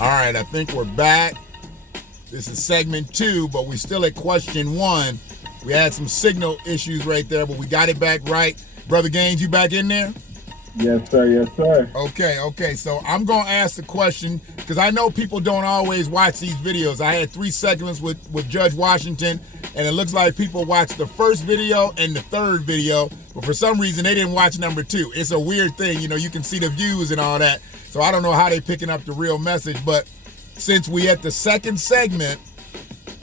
All right, I think we're back. This is segment 2, but we're still at question 1. We had some signal issues right there, but we got it back right. Brother Gaines, you back in there? Yes, sir. Yes, sir. Okay. So I'm going to ask the question because I know people don't always watch these videos. I had 3 segments with Judge Washington, and it looks like people watched the first video and the third video, but for some reason they didn't watch number 2. It's a weird thing. You know, you can see the views and all that. So I don't know how they picking up the real message, but since we at the second segment,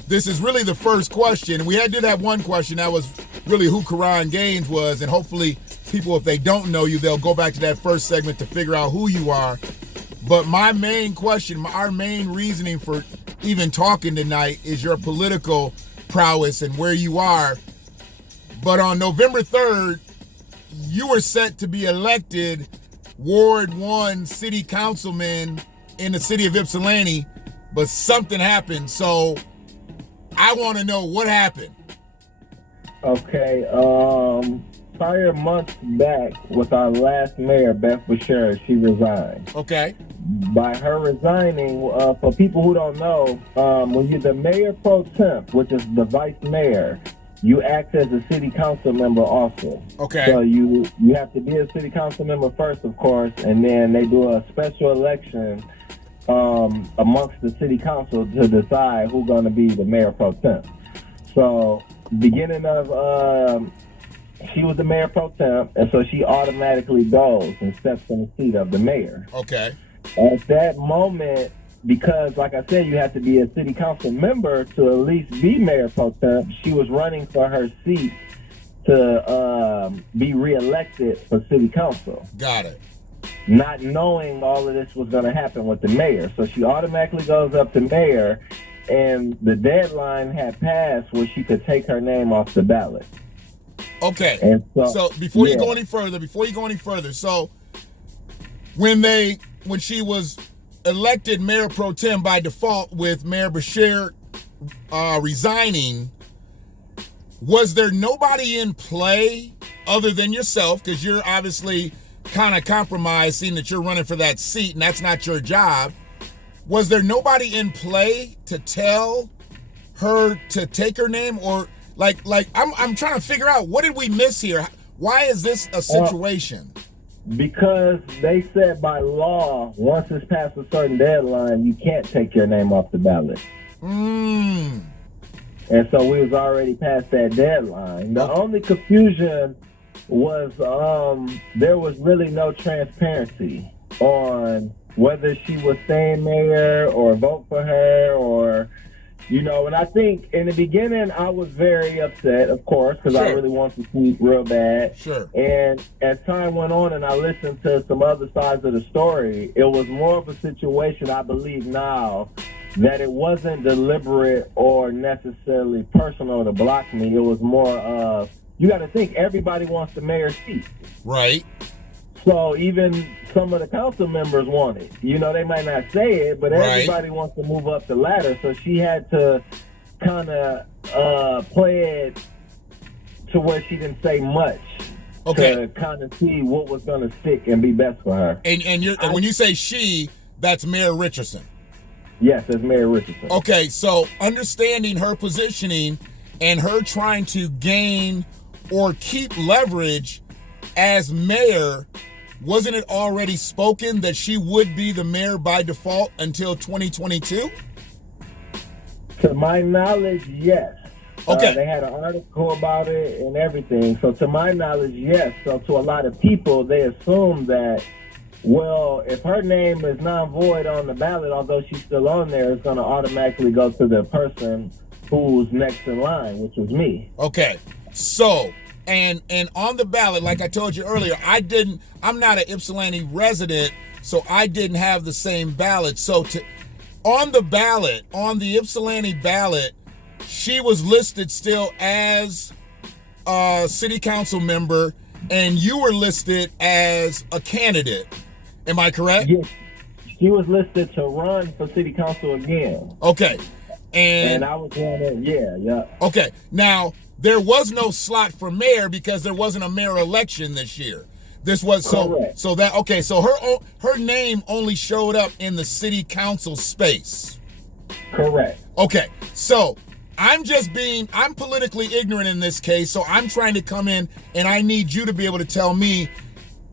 this is really the first question. We did have one question that was really who Karan Gaines was, and hopefully people, if they don't know you, they'll go back to that first segment to figure out who you are. But my main question, our main reasoning for even talking tonight is your political prowess and where you are. But on November 3rd, you were set to be elected Ward 1 city councilman in the city of Ypsilanti, but something happened. So I want to know what happened. Okay. Prior months back with our last mayor, Beth Bashir, she resigned. Okay. By her resigning, for people who don't know, when you're the mayor pro temp, which is the vice mayor, you act as a city council member also. Okay. So you have to be a city council member first, of course, and then they do a special election amongst the city council to decide who's going to be the mayor pro temp. So beginning of, she was the mayor pro temp, and so she automatically goes and steps in the seat of the mayor. Okay. At that moment, because, like I said, you have to be a city council member to at least be mayor pro temp, she was running for her seat to be reelected for city council. Got it. Not knowing all of this was going to happen with the mayor. So she automatically goes up to mayor, and the deadline had passed where she could take her name off the ballot. Okay. And so before you go any further, so when she was elected mayor pro tem by default with Mayor Bashir resigning, was there nobody in play other than yourself? Because you're obviously kind of compromised, seeing that you're running for that seat and that's not your job. Was there nobody in play to tell her to take her name? Or like I'm trying to figure out, what did we miss here? Why is this a situation? Because they said by law, once it's past a certain deadline, you can't take your name off the ballot. And so we was already past that deadline. The only confusion was there was really no transparency on whether she was staying mayor or vote for her, or, you know. And I think in the beginning I was very upset, of course, because I really wanted to see real bad. Sure. And as time went on and I listened to some other sides of the story, it was more of a situation, I believe now, that it wasn't deliberate or necessarily personal to block me. It was more of, you got to think, everybody wants the mayor's seat. Right. So even some of the council members want it. You know, they might not say it, but everybody wants to move up the ladder. So she had to kind of play it to where she didn't say much. Okay. To kind of see what was going to stick and be best for her. And when you say she, that's Mayor Richardson. Yes, that's Mayor Richardson. Okay, so understanding her positioning and her trying to gain or keep leverage as mayor, wasn't it already spoken that she would be the mayor by default until 2022? To my knowledge, yes. Okay. They had an article about it and everything. So to my knowledge, yes. So to a lot of people, they assume that, well, if her name is non-void on the ballot, although she's still on there, it's going to automatically go to the person who's next in line, which was me. Okay. So, and on the ballot, like I told you earlier, I'm not an Ypsilanti resident, so I didn't have the same ballot. So on the ballot, on the Ypsilanti ballot, she was listed still as a city council member, and you were listed as a candidate. Am I correct? Yes. She was listed to run for city council again. Okay. And I was running, yeah. Okay. Now, there was no slot for mayor because there wasn't a mayor election this year. This was Correct. so her name only showed up in the city council space. Correct. Okay, so I'm politically ignorant in this case, so I'm trying to come in and I need you to be able to tell me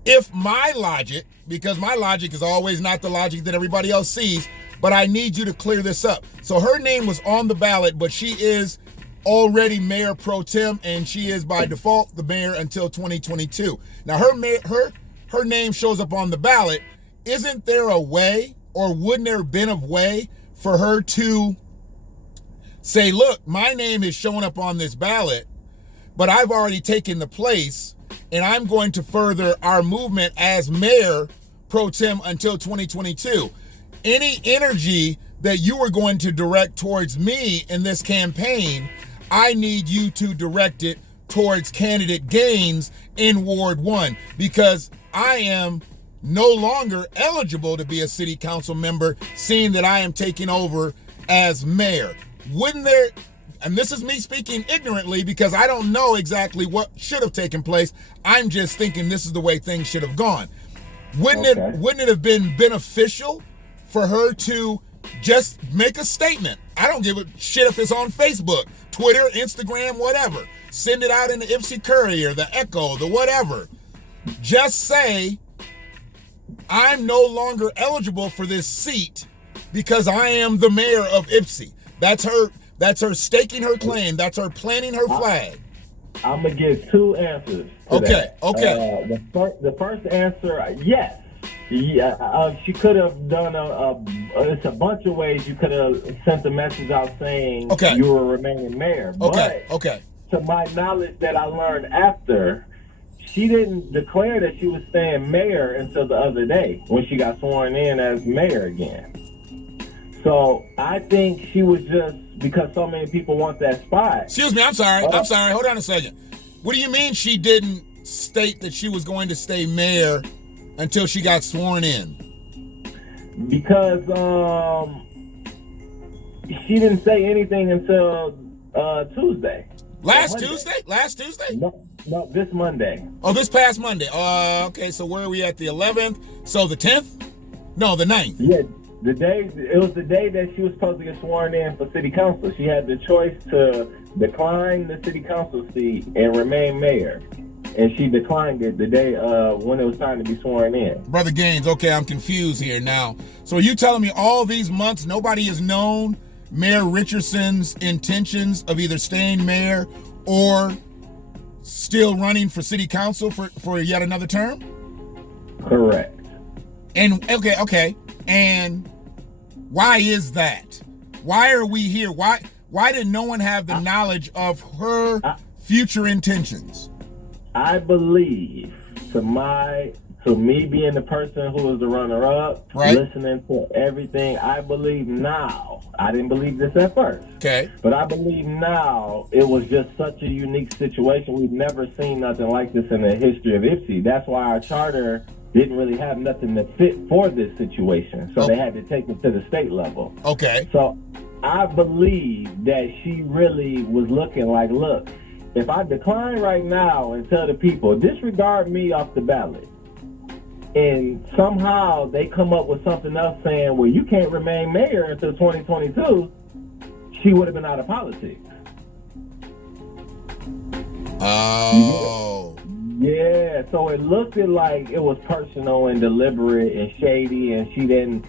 if my logic, because my logic is always not the logic that everybody else sees, but I need you to clear this up. So her name was on the ballot, but she is already mayor pro tem, and she is by default the mayor until 2022. Now her name shows up on the ballot. Isn't there a way, or wouldn't there have been a way for her to say, look, my name is showing up on this ballot, but I've already taken the place, and I'm going to further our movement as mayor pro tem until 2022. Any energy that you are going to direct towards me in this campaign, I need you to direct it towards candidate Gaines in Ward 1, because I am no longer eligible to be a city council member, seeing that I am taking over as mayor. Wouldn't there, and this is me speaking ignorantly because I don't know exactly what should have taken place, I'm just thinking this is the way things should have gone. Wouldn't it have been beneficial for her to just make a statement? I don't give a shit if it's on Facebook, Twitter, Instagram, whatever. Send it out in the Ypsi Courier, the Echo, the whatever. Just say, I'm no longer eligible for this seat because I am the mayor of Ypsi. That's her staking her claim. That's her planting her flag. I'm going to give two answers to that. Okay. The first answer, yes. Yeah, she could have done it's a bunch of ways you could have sent a message out saying you were remaining mayor. Okay. But to my knowledge that I learned after, she didn't declare that she was staying mayor until the other day when she got sworn in as mayor again. So I think she was just, because so many people want that spot. Excuse me, I'm sorry. Hold on a second. What do you mean she didn't state that she was going to stay mayor until she got sworn in? Because she didn't say anything until Tuesday. Last Tuesday? No, this Monday. Oh, this past Monday. Okay, so where are we at, the 11th? So the 10th? No, the 9th. Yeah, it was the day that she was supposed to get sworn in for city council. She had the choice to decline the city council seat and remain mayor. And she declined it the day when it was time to be sworn in. Brother Gaines, okay, I'm confused here now. So are you telling me all these months nobody has known Mayor Richardson's intentions of either staying mayor or still running for city council for yet another term? Correct. And okay. And why is that? Why are we here? Why did no one have the knowledge of her future intentions? I believe, to me being the person who was the runner-up, listening to everything, I believe now, I didn't believe this at first, but I believe now it was just such a unique situation. We've never seen nothing like this in the history of Ypsi. That's why our charter didn't really have nothing to fit for this situation, so they had to take it to the state level. Okay. So I believe that she really was looking like, look, if I decline right now and tell the people, disregard me off the ballot, and somehow they come up with something else saying, well, you can't remain mayor until 2022, she would have been out of politics. Oh. Yeah, so it looked like it was personal and deliberate and shady, and she didn't,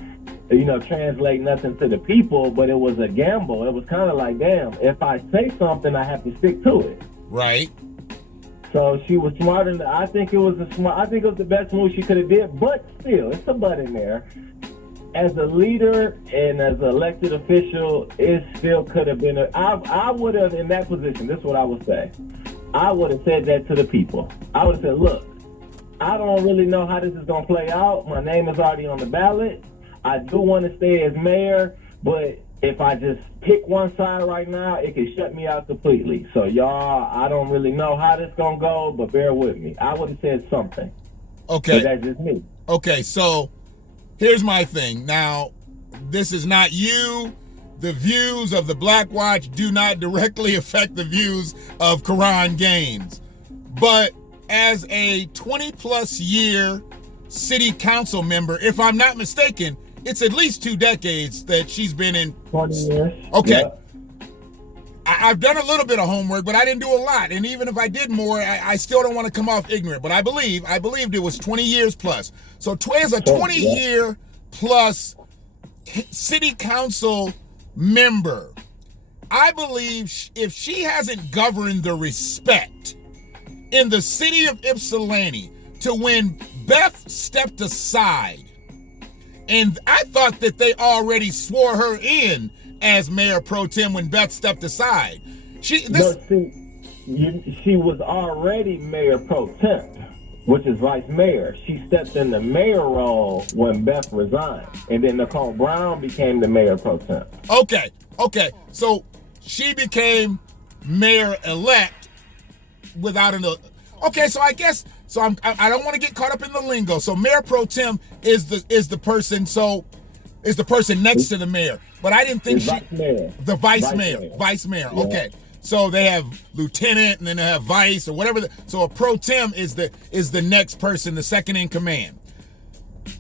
translate nothing to the people, but it was a gamble. It was kind of like, damn, if I say something, I have to stick to it. Right. So she was smart, and I think it was the best move she could have did, but still, it's a but in there. As a leader and as an elected official, it still could have been I would have, in that position, this is what I would say. I would have said that to the people. I would have said, look, I don't really know how this is going to play out. My name is already on the ballot. I do want to stay as mayor, but if I just pick one side right now, it can shut me out completely. So, y'all, I don't really know how this is going to go, but bear with me. I would have said something. Okay. But that's just me. Okay, so here's my thing. Now, this is not you. The views of the BlackWatch do not directly affect the views of Karan Gaines. But as a 20-plus year city council member, if I'm not mistaken, it's at least 2 decades that she's been in. 20 years. Okay. Yeah. I've done a little bit of homework, but I didn't do a lot. And even if I did more, I still don't want to come off ignorant. But I believed it was 20 years plus. So as a 20-year plus city council member, I believe if she hasn't governed the respect in the city of Ypsilanti to when Beth stepped aside, and I thought that they already swore her in as mayor pro tem when Beth stepped aside. She was already mayor pro tem, which is vice mayor. She stepped in the mayor role when Beth resigned, and then Nicole Brown became the mayor pro tem. Okay. So she became mayor-elect without an... Okay, so I guess... So I don't want to get caught up in the lingo. So mayor pro tem is the person... So is the person next to the mayor. But I didn't think the vice mayor. Yeah. Okay. So they have lieutenant and then they have vice or whatever. So a pro tem is the next person, the second in command.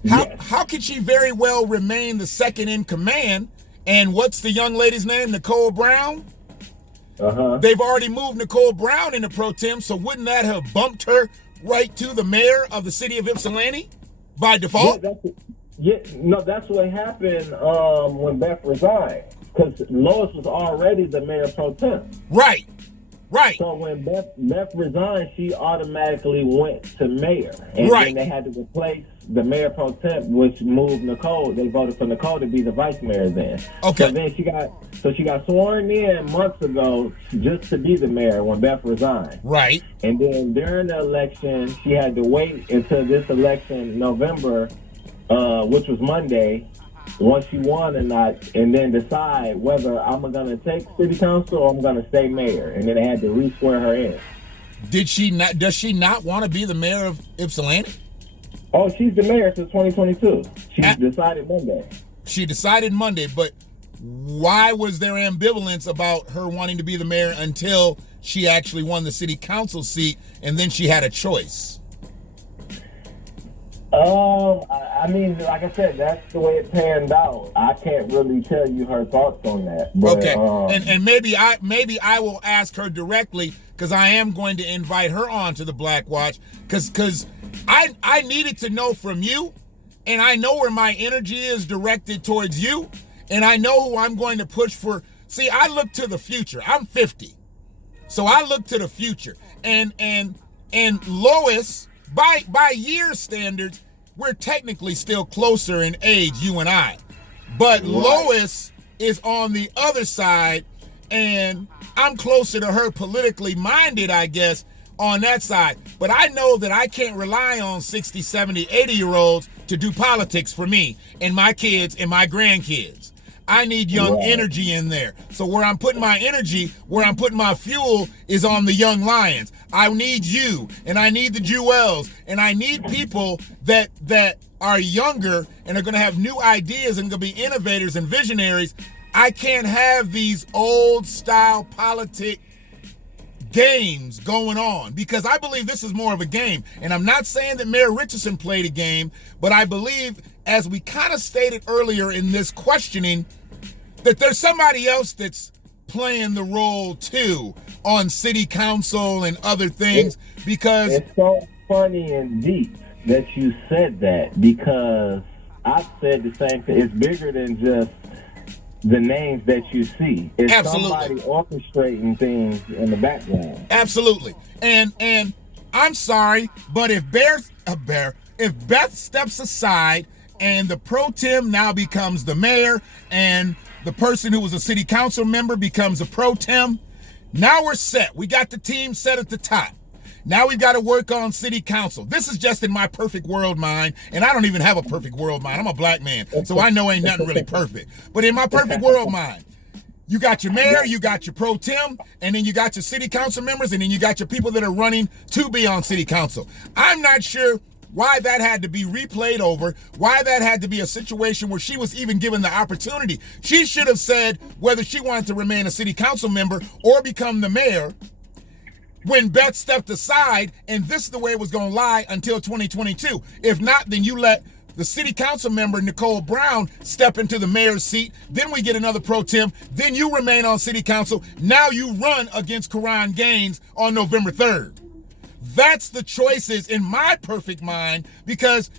How could she very well remain the second in command? And what's the young lady's name? Nicole Brown? Uh-huh. They've already moved Nicole Brown into pro tem, so wouldn't that have bumped her right to the mayor of the city of Ypsilanti by default? That's what happened when Beth resigned, because Lois was already the mayor pro tem. Right. So when Beth resigned, she automatically went to mayor, and then they had to replace the mayor pro tem, which moved Nicole. They voted for Nicole to be the vice mayor then. Okay. So then she got sworn in months ago just to be the mayor when Beth resigned. Right. And then during the election, she had to wait until this election, November, which was Monday, once she won or not, and then decide whether I'm going to take city council or I'm going to stay mayor. And then they had to re-swear her in. Does she not want to be the mayor of Ypsilanti? Oh, she's the mayor since 2022. She decided Monday. She decided Monday, but why was there ambivalence about her wanting to be the mayor until she actually won the city council seat and then she had a choice? I mean, like I said, that's the way it panned out. I can't really tell you her thoughts on that. But, okay, and maybe I will ask her directly, because I am going to invite her on to the BlackWatch, because I needed to know from you, and I know where my energy is directed towards you, and I know who I'm going to push for. See, I look to the future. I'm 50, so I look to the future, and Lois, by year standards, we're technically still closer in age, you and I. But Lois is on the other side, and I'm closer to her politically minded, I guess, on that side. But I know that I can't rely on 60, 70, 80-year-olds to do politics for me and my kids and my grandkids. I need young energy in there. So where I'm putting my energy, where I'm putting my fuel is on the young lions. I need you, and I need the Jewels, and I need people that are younger and are going to have new ideas and going to be innovators and visionaries. I can't have these old style politic games going on, because I believe this is more of a game. And I'm not saying that Mayor Richardson played a game, but I believe, as we kind of stated earlier in this questioning, that there's somebody else that's playing the role too on city council and other things. Because it's so funny and deep that you said that, because I've said the same thing. It's bigger than just the names that you see. It's somebody orchestrating things in the background. Absolutely. And I'm sorry, but if Beth steps aside and the pro tem now becomes the mayor, and the person who was a city council member becomes a pro tem, now we're set. We got the team set at the top. Now we've got to work on city council. This is just in my perfect world mind, and I don't even have a perfect world mind. I'm a black man, so I know ain't nothing really perfect. But in my perfect world mind, you got your mayor, you got your pro tem, and then you got your city council members, and then you got your people that are running to be on city council. I'm not sure why that had to be replayed over, why that had to be a situation where she was even given the opportunity. She should have said whether she wanted to remain a city council member or become the mayor. when Beth stepped aside, and this is the way it was going to lie until 2022. If not, then you let the city council member, Nicole Brown, step into the mayor's seat. Then we get another pro tem. Then you remain on city council. Now you run against Karan Gaines on November 3rd. That's the choices in my perfect mind, because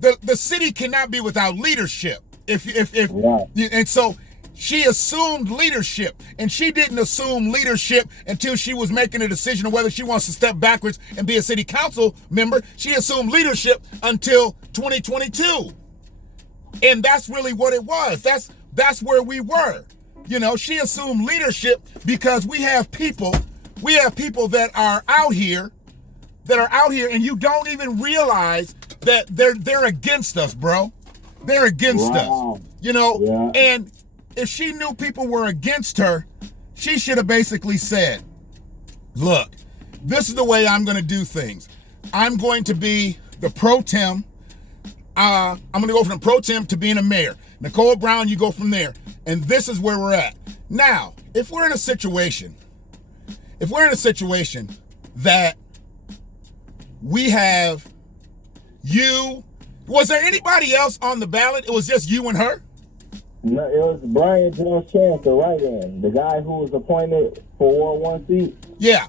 the city cannot be without leadership. And so she assumed leadership, and she didn't assume leadership until she was making a decision of whether she wants to step backwards and be a city council member. She assumed leadership until 2022. And that's really what it was. That's where we were. You know, she assumed leadership because we have people that are out here, and you don't even realize that they're against us, bro. They're against us. You know, and if she knew people were against her, she should have basically said, look, this is the way I'm going to do things. I'm going to be the pro tem. I'm going to go from pro tem to being a mayor. Nicole Brown, you go from there. And this is where we're at. Now, if we're in a situation that we have you, was there anybody else on the ballot? It was just you and her? No, it was Brian Jones Chance, the write-in, the guy who was appointed for Ward 1 seat. Yeah.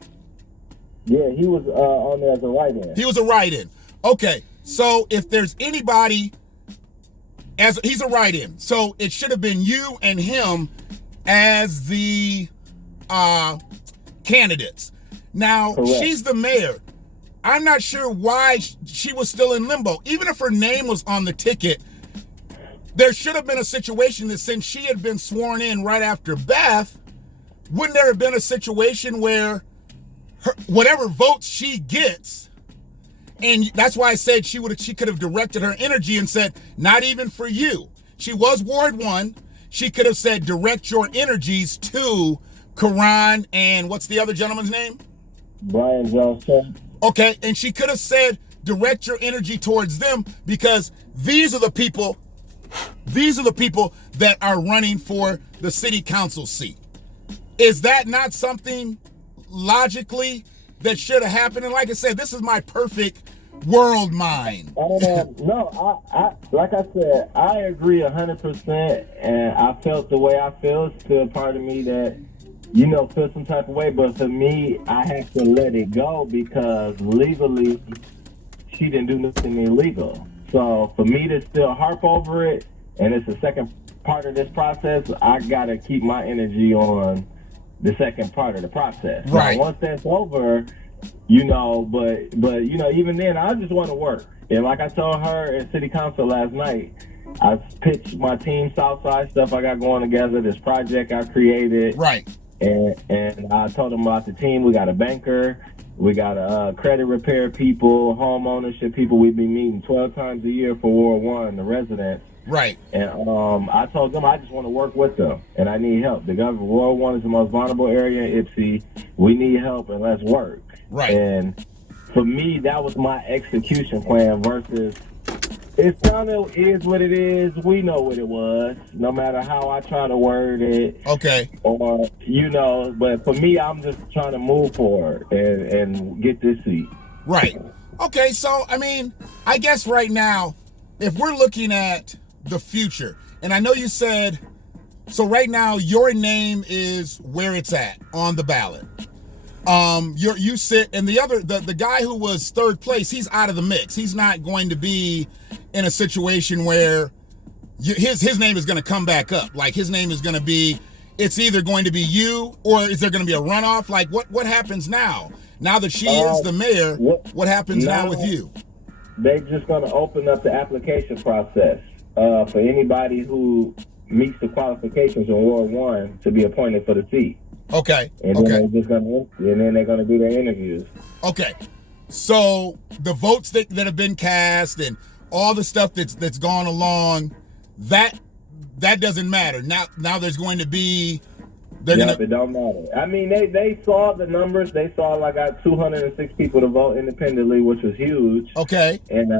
Yeah, he was on there as a write-in. He was a write-in. Okay, so if there's anybody, he's a write-in, so it should have been you and him as the candidates. Now, correct. She's the mayor. I'm not sure why she was still in limbo. Even if her name was on the ticket, there should have been a situation that since she had been sworn in right after Beth, wouldn't there have been a situation where whatever votes she gets, and that's why I said she could have directed her energy and said, not even for you. She was Ward 1. She could have said, direct your energies to Karan and what's the other gentleman's name? Brian Johnson. Okay, and she could have said, direct your energy towards them, because these are the people that are running for the city council seat. Is that not something logically that should have happened? And like I said, this is my perfect world mind. No, I like I said, I agree 100%, and I felt the way I feel. It's still a part of me that, you know, feel some type of way, but for me, I have to let it go because legally, she didn't do nothing illegal. So for me to still harp over it, and it's the second part of this process, I gotta keep my energy on the second part of the process. Right. Now, once that's over, you know, but you know, even then, I just want to work. And like I told her in city council last night, I pitched my team Southside stuff I got going together, this project I created. Right. And I told them about the team. We got a banker, we got a credit repair people, home ownership people. We've been meeting 12 times a year for Ward 1, the residents. Right. And I told them I just want to work with them, and I need help. The government, Ward 1 is the most vulnerable area in Ypsi. We need help, and let's work. Right. And for me, that was my execution plan versus it kind of is what it is. We know what it was, no matter how I try to word it. Okay. Or, you know, but for me, I'm just trying to move forward and get this seat. Right. Okay, so, I mean, I guess right now, if we're looking at the future, and I know you said, so right now, your name is where it's at on the ballot. You sit, and the guy who was third place, he's out of the mix. He's not going to be in a situation where his name is going to come back up. Like, his name is going to be, it's either going to be you, or is there going to be a runoff? Like, what happens now? Now that she is the mayor, what happens now with you? They're just going to open up the application process for anybody who meets the qualifications in Ward 1 to be appointed for the seat. Okay. And then they're gonna do their interviews. Okay. So the votes that have been cast and all the stuff that's gone along, that doesn't matter. Now there's going to be it don't matter. I mean, they saw the numbers. They saw I got 206 people to vote independently, which was huge. Okay. In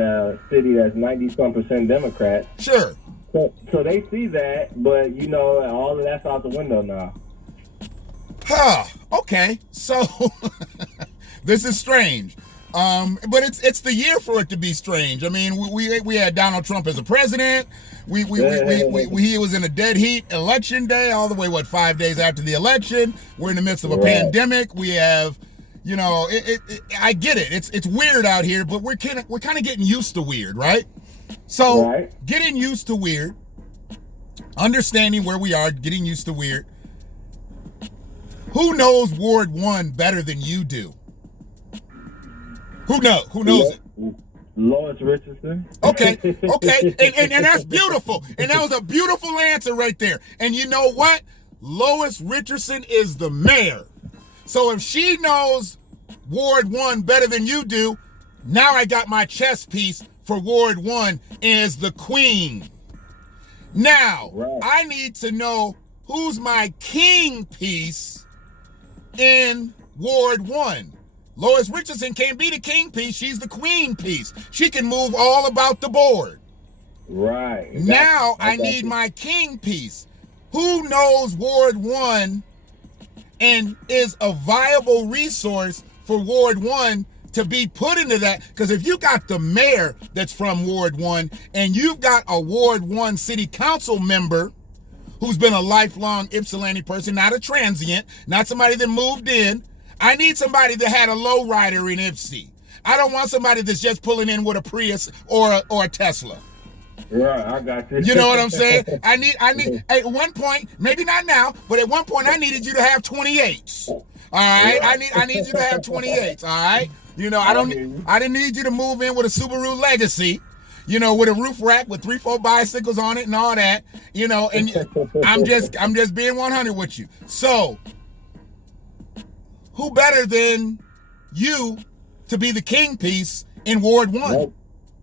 a city that's 90-some% Democrat. Sure. So they see that, but you know, all of that's out the window now. Okay, so this is strange. But it's the year for it to be strange. I mean, we had Donald Trump as a president. He was in a dead heat election day, all the way 5 days after the election. We're in the midst of a pandemic. We have, I get it. It's weird out here, but we're kind of getting used to weird, right? So getting used to weird, understanding where we are, getting used to weird. Who knows Ward 1 better than you do? Who knows? Who knows it? Lois Richardson. Okay. And that's beautiful. And that was a beautiful answer right there. And you know what? Lois Richardson is the mayor. So if she knows Ward 1 better than you do, now I got my chess piece for Ward 1 as the queen. Now, I need to know who's my king piece in Ward 1. Lois Richardson can't be the king piece. She's the queen piece. She can move all about the board. Right. Now I need my king piece. Who knows Ward 1 and is a viable resource for Ward 1 to be put into that? Because if you got the mayor that's from Ward 1 and you've got a Ward 1 city council member who's been a lifelong Ypsilanti person, not a transient, not somebody that moved in, I need somebody that had a lowrider in Ypsi. I don't want somebody that's just pulling in with a Prius or a Tesla. Right, I got you. You know what I'm saying? I need at one point, maybe not now, but at one point I needed you to have 28s. All right? I need you to have 28s, all right? I didn't need you to move in with a Subaru Legacy, with a roof rack with 3-4 bicycles on it and all that, and I'm just being 100 with you. So, who better than you to be the king piece in Ward 1?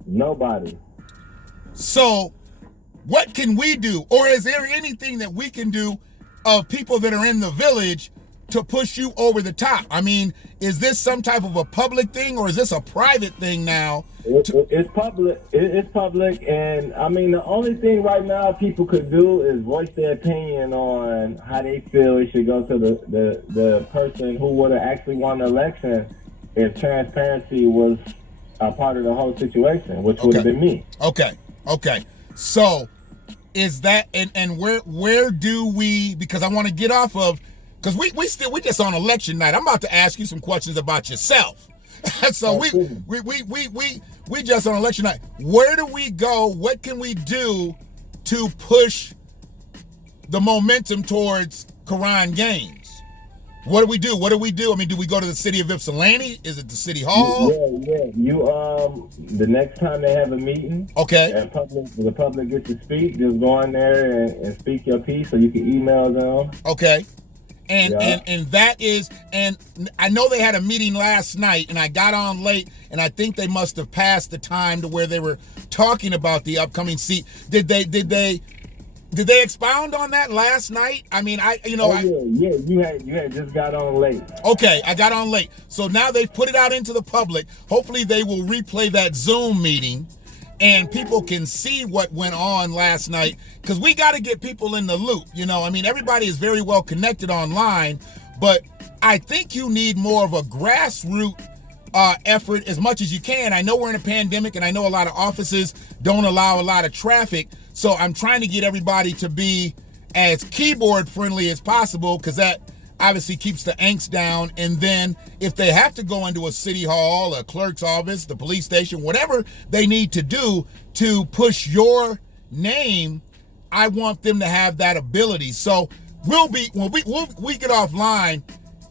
Nobody. So what can we do? Or is there anything that we can do of people that are in the village to push you over the top? I mean, is this some type of a public thing or is this a private thing now? It's public. It's public. And I mean, the only thing right now people could do is voice their opinion on how they feel it should go to the person who would have actually won the election if transparency was a part of the whole situation, which would have been me. Okay. So is that, and where do we, because I want to get off of, because we just on election night. I'm about to ask you some questions about yourself. So we just on election night. Where do we go? What can we do to push the momentum towards Quran Gaines? What do we do? I mean, do we go to the city of Ypsilanti? Is it the city hall? Yeah. You the next time they have a meeting, and the public gets to speak, just go in there and speak your piece, or you can email them. Okay. And that is, and I know they had a meeting last night and I got on late and I think they must have passed the time to where they were talking about the upcoming seat. Did they expound on that last night? I mean, you had just got on late. Okay, I got on late. So now they've put it out into the public. Hopefully they will replay that Zoom meeting and people can see what went on last night, because we got to get people in the loop. I mean, everybody is very well connected online, but I think you need more of a grassroots effort as much as you can. I know we're in a pandemic and I know a lot of offices don't allow a lot of traffic. So I'm trying to get everybody to be as keyboard friendly as possible, because that obviously keeps the angst down. And then if they have to go into a city hall, a clerk's office, the police station, whatever they need to do to push your name, I want them to have that ability. So when we get offline,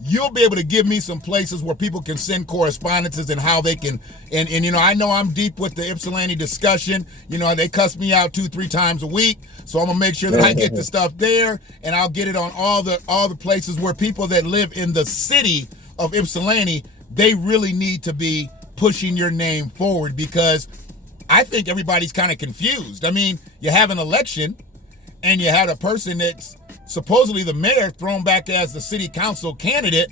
you'll be able to give me some places where people can send correspondences and how they can, and I know I'm deep with the Ypsilanti discussion. They cuss me out 2-3 times a week. So I'm gonna make sure that I get the stuff there, and I'll get it on all the places where people that live in the city of Ypsilanti, they really need to be pushing your name forward, because I think everybody's kind of confused. I mean, you have an election and you had a person that's supposedly the mayor thrown back as the city council candidate,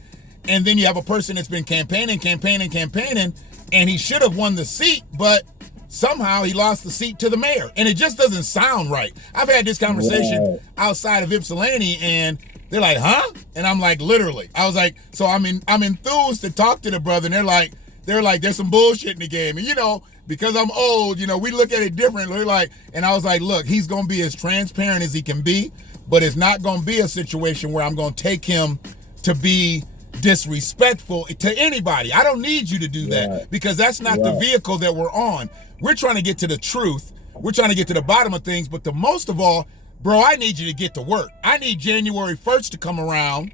and then you have a person that's been campaigning, and he should have won the seat, but somehow he lost the seat to the mayor, and it just doesn't sound right. I've had this conversation outside of Ypsilanti, and They're like, huh? And I'm like, literally. I was like, so I'm enthused to talk to the brother, and they're like, there's some bullshit in the game. And, you know, because I'm old, you know, we look at it differently. Like, and I was like, look, he's going to be as transparent as he can be, but it's not going to be a situation where I'm going to take him to be disrespectful to anybody. I don't need you to do that, because that's not the vehicle that we're on. We're trying to get to the truth. We're trying to get to the bottom of things. But the most of all, bro, I need you to get to work. I need January 1st to come around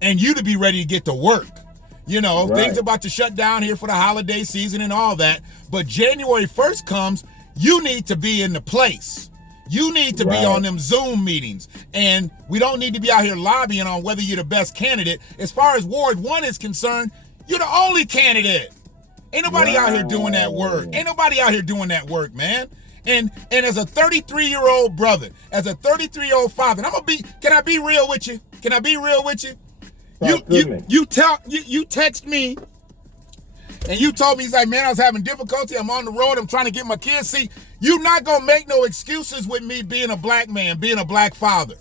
and you to be ready to get to work. You know, things about to shut down here for the holiday season and all that. But January 1st comes, you need to be in the place. You need to be on them Zoom meetings. And we don't need to be out here lobbying on whether you're the best candidate. As far as Ward 1 is concerned, you're the only candidate. Ain't nobody out here doing that work. Ain't nobody out here doing that work, man. And as a 33-year-old brother, as a 33-year-old father, and can I be real with you? Can I be real with you? You text me and you told me, he's like, man, I was having difficulty. I'm on the road. I'm trying to get my kids. See, you're not going to make no excuses with me being a black man, being a black father.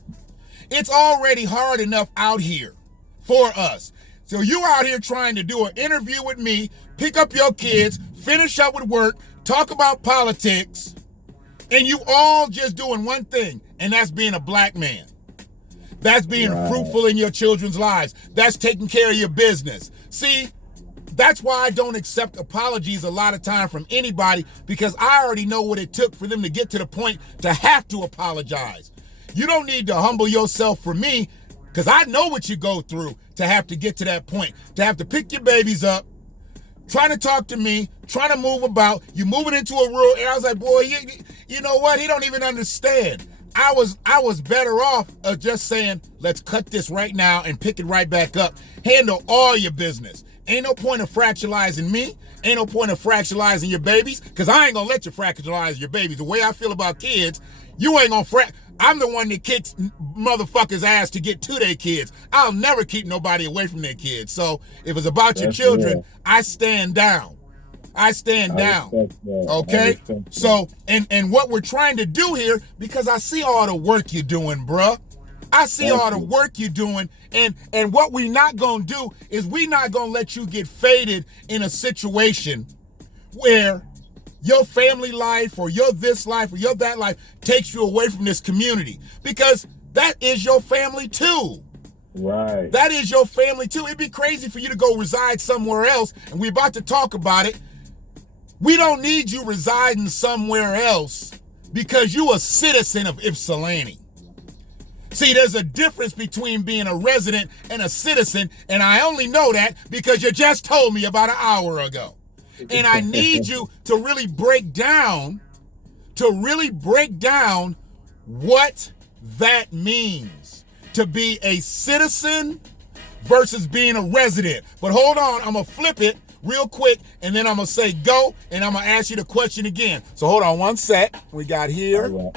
It's already hard enough out here for us. So you out here trying to do an interview with me, pick up your kids, finish up with work, talk about politics, and you all just doing one thing, and that's being a black man. That's being fruitful in your children's lives. That's taking care of your business. See, that's why I don't accept apologies a lot of time from anybody, because I already know what it took for them to get to the point to have to apologize. You don't need to humble yourself for me, because I know what you go through to have to get to that point, to have to pick your babies up, trying to talk to me, trying to move about. You moving into a rural area. I was like, boy, you know what? He don't even understand. I was better off of just saying, let's cut this right now and pick it right back up. Handle all your business. Ain't no point of fractionalizing me. Ain't no point of fractionalizing your babies, because I ain't gonna let you fractionalize your babies. The way I feel about kids, you ain't gonna I'm the one that kicks motherfuckers' ass to get to their kids. I'll never keep nobody away from their kids. So if it's about your children, I stand down. I stand down. Okay? So, and what we're trying to do here, because I see all the work you're doing, bruh. I see all the work you're doing, and what we not gonna do is we not gonna let you get faded in a situation where your family life or your this life or your that life takes you away from this community, because that is your family too. Right. That is your family too. It'd be crazy for you to go reside somewhere else, and we're about to talk about it. We don't need you residing somewhere else because you a citizen of Ypsilanti. See, there's a difference between being a resident and a citizen, and I only know that because you just told me about an hour ago. And I need you to really break down what that means to be a citizen versus being a resident. But hold on, I'm gonna flip it real quick, and then I'm gonna say go, and I'm gonna ask you the question again. So hold on one sec. We got here.